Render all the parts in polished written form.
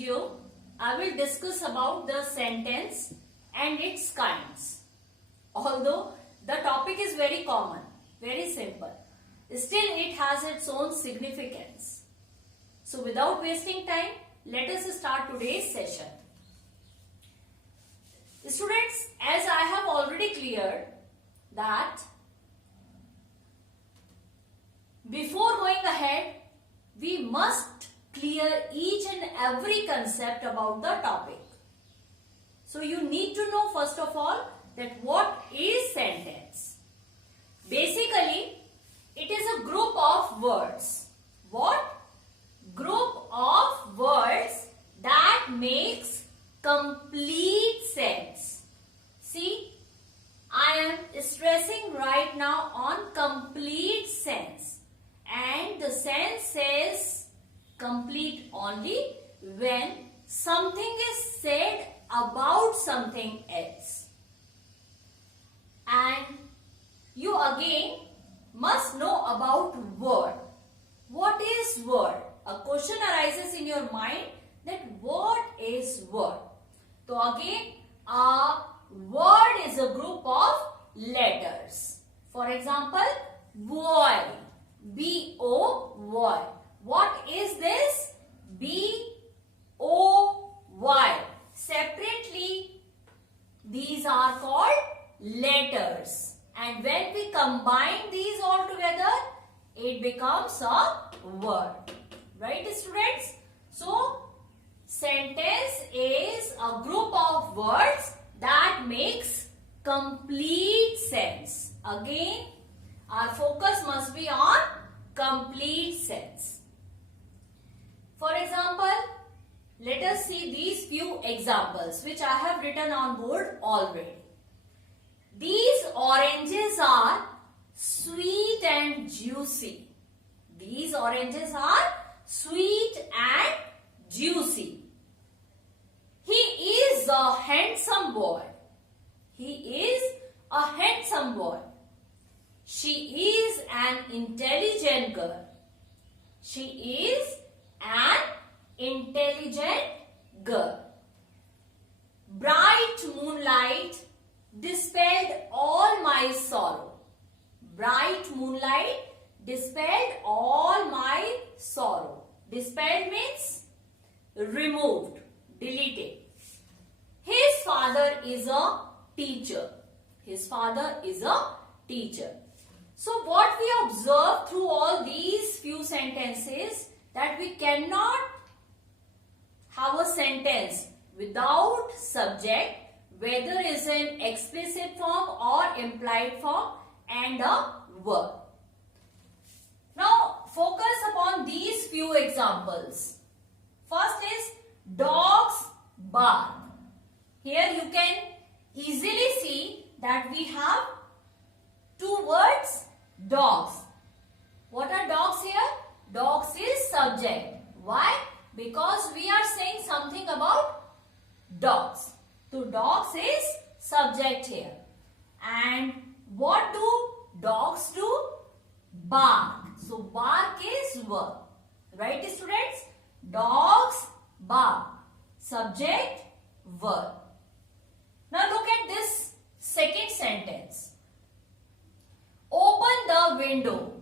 video, I will discuss about the sentence and its kinds. Although the topic is very common, very simple, still it has its own significance. So without wasting time, let us start today's session. Students, as I have already cleared that before going ahead, we must clear each and every concept about the topic. So you need to know first of all that what is sentence. Basically, it is a group of words. What? Group of words that makes complete sense. See, I am stressing right now on complete sense. And the sense is complete only when something is said about something else. And you again must know about word. What is word? A question arises in your mind that what is word? So again, a word is a group of letters. For example, boy. B-O-Y. What is this? B-O-Y. Separately, these are called letters. And when we combine these all together, it becomes a word. Right, students? So, sentence is a group of words that makes complete sense. Again, our focus must be on complete sense. For example, let us see these few examples which I have written on board already. These oranges are sweet and juicy. These oranges are sweet and juicy. He is a handsome boy. He is a handsome boy. She is an intelligent girl. She is an intelligent girl. Bright moonlight dispelled all my sorrow. Bright moonlight dispelled all my sorrow. Dispelled means removed, deleted. His father is a teacher. His father is a teacher. So what we observe through all these few sentences that we cannot have a sentence without subject, whether is in explicit form or implied form, and a verb. Now focus upon these few examples. First is dogs bark. Here you can easily see that we have two words, dogs. What are dogs here? Dogs is subject. Why? Because we are saying something about dogs. So dogs is subject here. And what do dogs do? Bark. So bark is verb. Right, students? Dogs bark. Subject, verb. Now look at this second sentence. Open the window.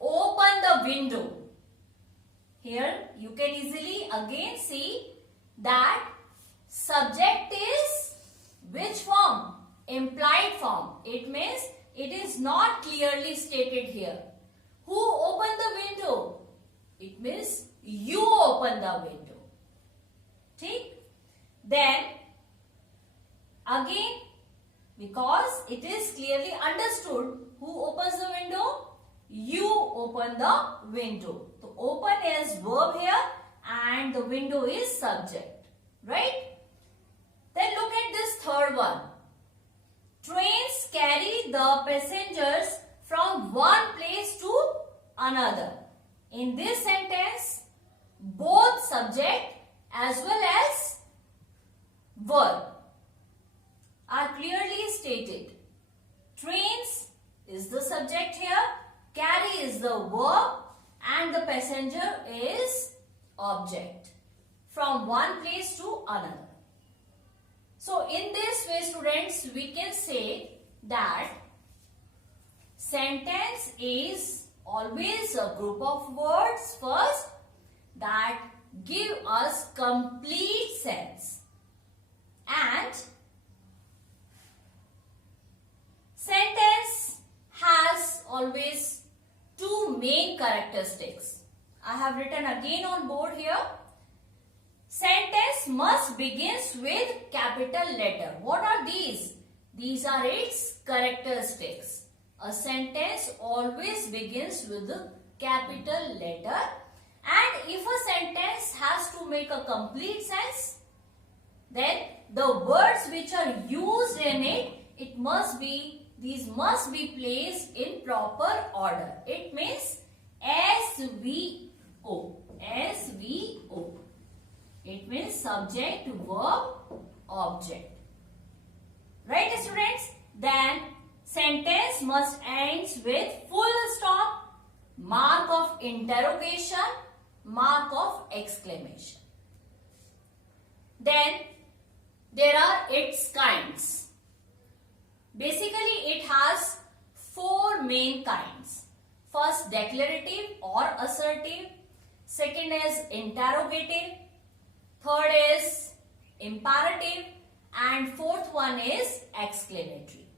Open the window. Here you can easily again see that subject is which form? Implied form. It means it is not clearly stated here. Who opened the window? It means you open the window. Okay? Then again, because it is clearly understood who opens the window? You open the window. So open is verb here and the window is subject. Right? Then look at this third one. Trains carry the passengers from one place to another. In this sentence, both subject as well as verb are clearly stated. Trains is the subject here, carry is the verb, and the passenger is object. from one place to another. So in this way, students, we can say that sentence is always a group of words first that give us complete sense, and sentence has always two main characteristics. I have written again on board here. Sentence must begins with capital letter. What are these? These are its characteristics. A sentence always begins with a capital letter, and if a sentence has to make a complete sense, then the words which are used in it, these must be placed in proper order. It means SVO. SVO. It means subject, verb, object. Right, students? Then sentence must end with full stop, mark of interrogation, mark of exclamation. Then there are its kinds. Basically, it has four main kinds. First, declarative or assertive. Second is interrogative. Third is imperative. And fourth one is exclamatory.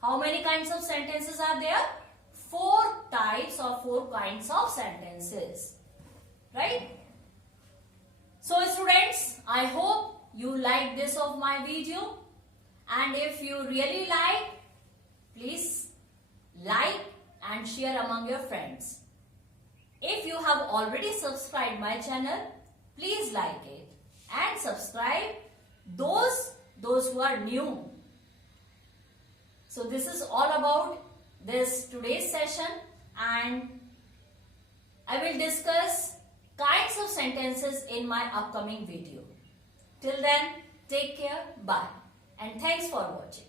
How many kinds of sentences are there? Four types or four kinds of sentences. Right? So students, I hope you like this of my video. And if you really like, please like and share among your friends. If you have already subscribed my channel, please like it and subscribe those who are new. So this is all about this today's session, and I will discuss kinds of sentences in my upcoming video. Till then, take care, bye, and thanks for watching.